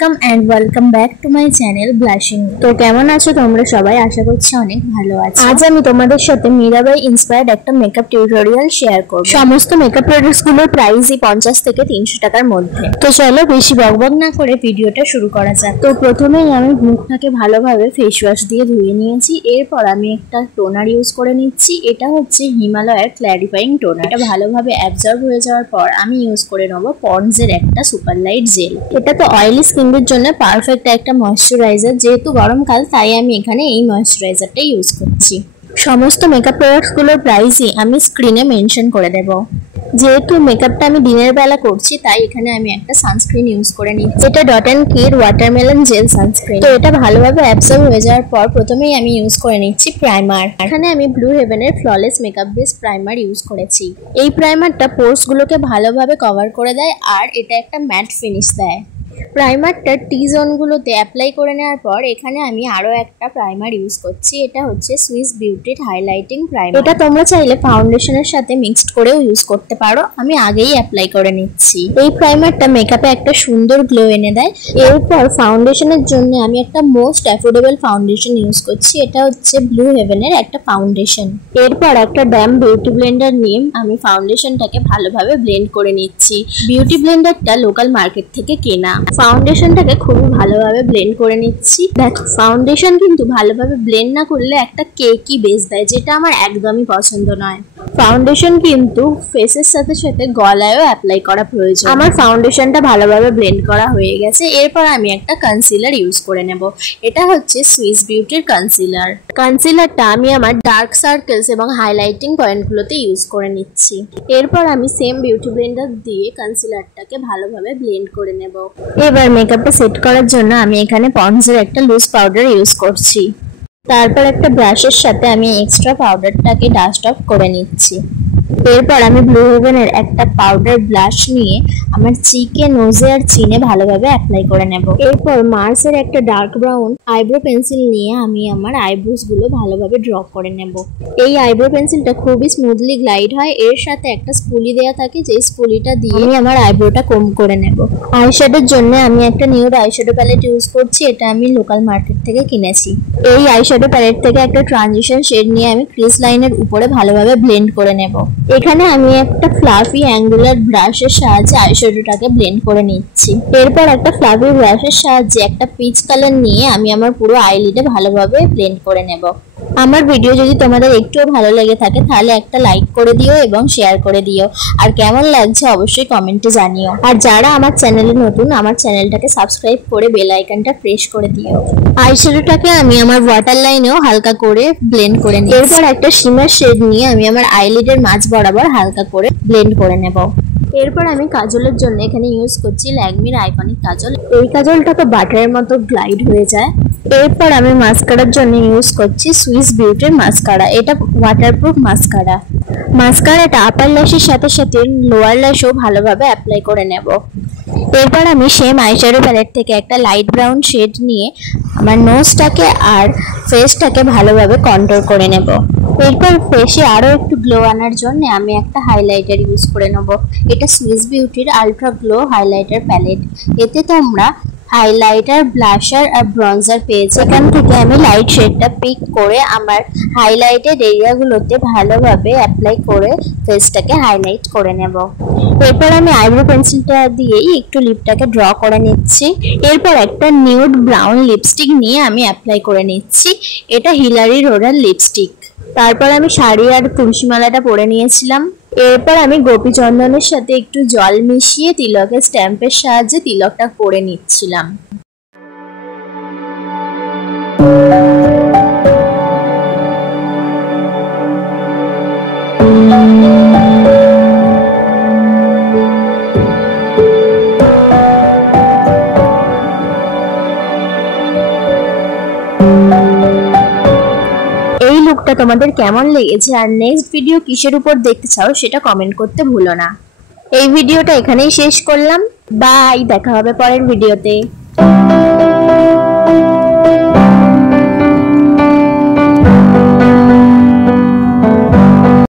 Welcome and welcome back to my channel blushing. তো কেমন আছো তোমরা সবাই? আশা করছি অনেক ভালো আছো। আজ আমি তোমাদের সাথে মীরাবাই ইন্সপায়ার্ড একটা মেকআপ টিউটোরিয়াল শেয়ার করব। সমস্ত মেকআপ প্রোডাক্টস গুলোর প্রাইসই 50 থেকে 300 টাকার মধ্যে। তো চলো বেশি বকবক না করে ভিডিওটা শুরু করা যাক। তো প্রথমেই আমি মুখটাকে ভালোভাবে ফেস ওয়াশ দিয়ে ধুয়ে নিয়েছি। এরপর আমি একটা টোনার ইউজ করে নিচ্ছি। এটা হচ্ছে হিমালয়ের ক্ল্যারিফাইং টোনার। এটা ভালোভাবে অ্যাবজর্ব হয়ে যাওয়ার পর আমি ইউজ করে নেব পন্ডস এর একটা সুপার লাইট জেল। এটা তো অয়েলি স্কিনের জন্য পারফেক্ট একটা ময়শ্চারাইজার। যেহেতু গরমকাল তাই আমি এখানে এই ময়শ্চারাইজারটা ইউজ করছি। সমস্ত মেকআপ প্রোডাক্টস গুলোর প্রাইসই আমি স্ক্রিনে মেনশন করে দেব। যেহেতু মেকআপটা আমি দিনের বেলা করছি তাই এখানে আমি একটা সানস্ক্রিন ইউজ করে নিচ্ছি। এটা ডট এন্ড কির ওয়াটারমেলন জেল সানস্ক্রিন। তো এটা ভালোভাবে অ্যাবজর্ব হয়ে যাওয়ার পর প্রথমেই আমি ইউজ করে নিচ্ছি প্রাইমার। এখানে আমি ব্লু হেভেনের flawless makeup base primer use করেছি। এই প্রাইমারটা পোর্স গুলোকে ভালোভাবে কভার করে দেয় আর এটা একটা ম্যাট ফিনিশ দেয়। প্রাইমারটা টি জোনগুলোতে অ্যাপ্লাই করে নেওয়ার পর এখানে আমি আরও একটা প্রাইমার ইউজ করছি। এটা হচ্ছে সুইস বিউটির হাইলাইটিং প্রাইমার। এটা তোমরা চাইলে ফাউন্ডেশনের সাথে মিক্সড করেও ইউজ করতে পারো। আমি আগেই অ্যাপ্লাই করে নিচ্ছি। এই প্রাইমারটা মেকআপে একটা সুন্দর গ্লো এনে দেয়। এরপর ফাউন্ডেশনের জন্য আমি একটা মোস্ট অ্যাফোর্ডেবল ফাউন্ডেশন ইউজ করছি। এটা হচ্ছে ব্লু হেভেনের একটা ফাউন্ডেশন। এরপর একটা ড্যাম বিউটি ব্লেন্ডার নিয়ে আমি ফাউন্ডেশনটাকে ভালোভাবে ব্লেন্ড করে নিচ্ছি। বিউটি ব্লেন্ডারটা লোকাল মার্কেট থেকে কেনা। ফাউন্ডেশনটাকে খুবই ভালোভাবে ব্লেন্ড করে নিচ্ছি। দেখো ফাউন্ডেশন কিন্তু ভালোভাবে ব্লেন্ড না করলে একটা কেকি বেস দেয়, যেটা আমার একদমই পছন্দ নয়। ফাউন্ডেশন কিন্তু ফেসের সাথে সাথে গলায়ও অ্যাপ্লাই করা প্রয়োজন। আমার ফাউন্ডেশনটা ভালোভাবে ব্লেন্ড করা হয়ে গেছে। এরপর আমি একটা কনসিলার ইউজ করে নেব। এটা হচ্ছে সুইস বিউটির কনসিলার। কনসিলারটা আমি আমার ডার্ক সার্কেলস এবং হাইলাইটিং পয়েন্টগুলোতে ইউজ করে নিচ্ছি। এরপর আমি সেম বিউটি ব্লেন্ডার দিয়ে কনসিলারটাকে ভালোভাবে ব্লেন্ড করে নেব। এবার মেকআপটা সেট করার জন্য আমি এখানে পন্ডসের একটা লুজ পাউডার ইউজ করছি। তারপর একটা ব্রাশের সাথে আমি এক্সট্রা পাউডারটাকে ডাস্ট অফ করে নিচ্ছি। এরপর আমি ব্লু হেভেনের একটা পাউডার ব্লাশ নিয়ে আমার চিকে, নোজে আর চিনে ভালোভাবে অ্যাপ্লাই করে নেব। এরপর মার্সের একটা ডার্ক ব্রাউন আইব্রো পেন্সিল নিয়ে আমি আমার আইব্রোস গুলো ভালোভাবে ড্র করে নেব। এই আইব্রো পেন্সিলটা খুবই স্মুথলি গ্লাইড হয়। এর সাথে একটা স্পুলি দেওয়া থাকে, যে স্পুলিটা দিয়ে আমি আমার আইব্রোটা কম করে নেব। আইশ্যাডোর জন্য আমি একটা নিউড আইশ্যাডো প্যালেট ইউজ করছি। এটা আমি লোকাল মার্কেট থেকে কিনেছি। এই আইশ্যাডো প্যালেট থেকে একটা ট্রানজিশন শেড নিয়ে আমি ক্রিজ লাইনের উপরে ভালোভাবে ব্লেন্ড করে নেব। এখানে আমি একটা ফ্লাফি অ্যাঙ্গুলার ব্রাশের সাহায্যে আইশ্যাডোটাকে ব্লেন্ড করে নিচ্ছি। এরপর একটা ফ্লাফি ব্রাশের সাহায্যে একটা পিচ কালার নিয়ে আমি আমার পুরো আইলিডে ভালোভাবে ব্লেন্ড করে নেব। আমার ভিডিও যদি তোমাদের একটুও ভালো লেগে থাকে তাহলে একটা লাইক করে দিও এবং শেয়ার করে দিও। আর কেমন লাগছে অবশ্যই কমেন্টে জানিও। আর যারা আমার চ্যানেলে নতুন, আমার চ্যানেলটাকে সাবস্ক্রাইব করে বেল আইকনটা প্রেস করে দিও। আইশ্যাডোটাকে আমি আমার ওয়াটার লাইনেও হালকা করে ব্লেন্ড করে নিই। এরপর একটা শিমার শেড নিয়ে আমি আমার আইলিডের মাঝ বরাবর হালকা করে ব্লেন্ড করে নেব। এরপর আমি কাজলের জন্য এখানে ইউজ করছি ল্যাকমির আইকনিক কাজল। এই কাজলটা তো বাটারের মতো গ্লাইড হয়ে যায়। এরপর আমি মাস্কারার জন্য ইউজ করছি সুইস বিউটির মাস্কারা। এটা ওয়াটারপ্রুফ মাস্কারা। মাস্কারাটা আপার ল্যাশের সাথে সাথে লোয়ার ল্যাশও ভালোভাবে অ্যাপ্লাই করে নেব। এরপর আমি সেম আইশ্যাডো প্যালেট থেকে একটা লাইট ব্রাউন শেড নিয়ে আমার নোজটাকে আর ফেসটাকে ভালোভাবে কন্ট্রোল করে নেব। এরপর ফেসে আরও একটু গ্লো আনার জন্য আমি একটা হাইলাইটার ইউজ করে নেব। এটা সুইস বিউটির আলট্রা গ্লো হাইলাইটার প্যালেট। এতে তোমরা হাইলাইটার, ব্লাশার আর ব্রঞ্জার পেয়েছি। এখান থেকে আমি লাইট শেডটা পিক করে আমার হাইলাইটেড এরিয়াগুলোতে ভালোভাবে অ্যাপ্লাই করে ফেসটাকে হাইলাইট করে নেব। এরপর আমি আইব্রো পেন্সিলটা দিয়েই একটু লিপটাকে ড্র করে নিচ্ছি। এরপর একটা নিউড ব্রাউন লিপস্টিক নিয়ে আমি অ্যাপ্লাই করে নিচ্ছি। এটা হিলারি রোডার লিপস্টিক। তারপর আমি শাড়ি আর তুলসী মালাটা পরে নিয়েছিলাম। এরপর আমি গোপী চন্দনের সাথে একটু জল মিশিয়ে তিলকের স্ট্যাম্পের সাহায্যে তিলকটা করে নিচ্ছিলাম। লুকটা তোমাদের কেমন লেগেছে আর নেক্সট ভিডিও কিসের উপর দেখতে চাও সেটা কমেন্ট করতে ভুলো না। এই ভিডিওটা এখানেই শেষ করলাম। বাই, দেখা হবে পরের ভিডিওতে।